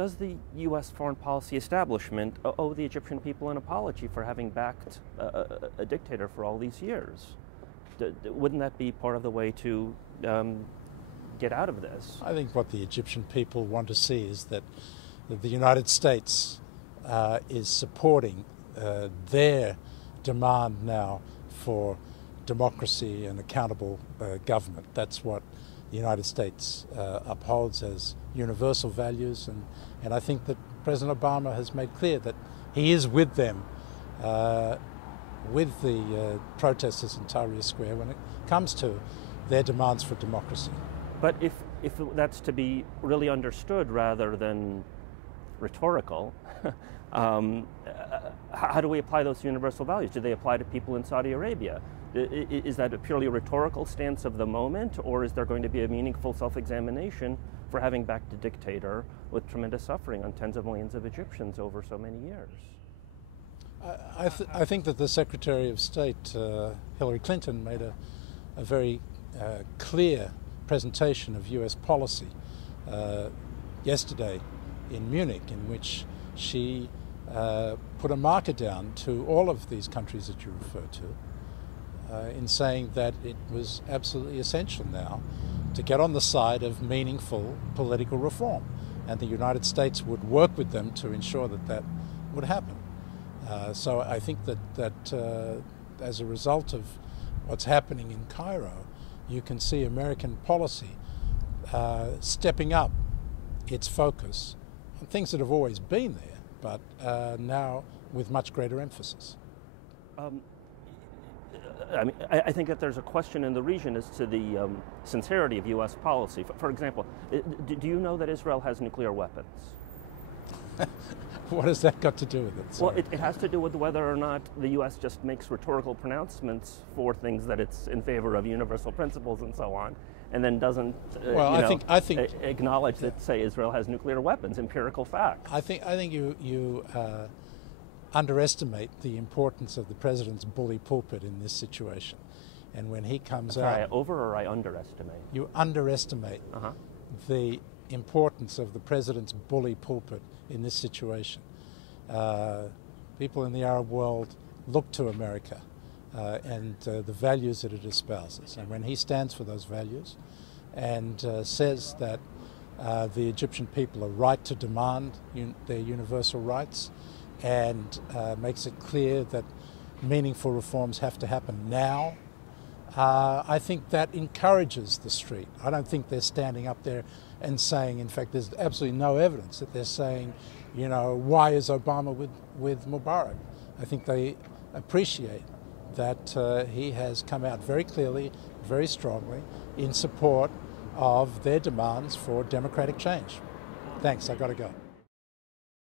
does the U.S. foreign policy establishment owe the Egyptian people an apology for having backed a dictator for all these years? Wouldn't that be part of the way to get out of this? I think what the Egyptian people want to see is that the United States is supporting their demand now for democracy and accountable government. That's what the United States upholds as universal values, and I think that President Obama has made clear that he is with them, with the protesters in Tahrir Square when it comes to their demands for democracy. But if that's to be really understood rather than rhetorical, how do we apply those universal values? Do they apply to people in Saudi Arabia? Is that a purely rhetorical stance of the moment, or is there going to be a meaningful self-examination for having backed a dictator with tremendous suffering on tens of millions of Egyptians over so many years? I think that the Secretary of State, Hillary Clinton, made a very clear presentation of US policy yesterday in Munich, in which she put a marker down to all of these countries that you refer to, in saying that it was absolutely essential now to get on the side of meaningful political reform, and the United States would work with them to ensure that that would happen. So I think that as a result of what's happening in Cairo, you can see American policy stepping up its focus on things that have always been there, but now with much greater emphasis. I think that there's a question in the region as to the sincerity of U.S. policy. For example, do you know that Israel has nuclear weapons? What has that got to do with it? Sorry. Well, it has to do with whether or not the U.S. just makes rhetorical pronouncements for things that it's in favor of universal principles and so on, and then doesn't I think acknowledge that, say, Israel has nuclear weapons, empirical facts. I think you underestimate the importance of the president's bully pulpit in this situation. And when he comes out... I over or I underestimate? You underestimate the importance of the president's bully pulpit in this situation. People in the Arab world look to America and the values that it espouses. And when he stands for those values and says that the Egyptian people are right to demand their universal rights, and makes it clear that meaningful reforms have to happen now, I think that encourages the street. I don't think they're standing up there and saying, in fact, there's absolutely no evidence that they're saying, why is Obama with Mubarak? I think they appreciate that he has come out very clearly, very strongly, in support of their demands for democratic change. Thanks, I've got to go.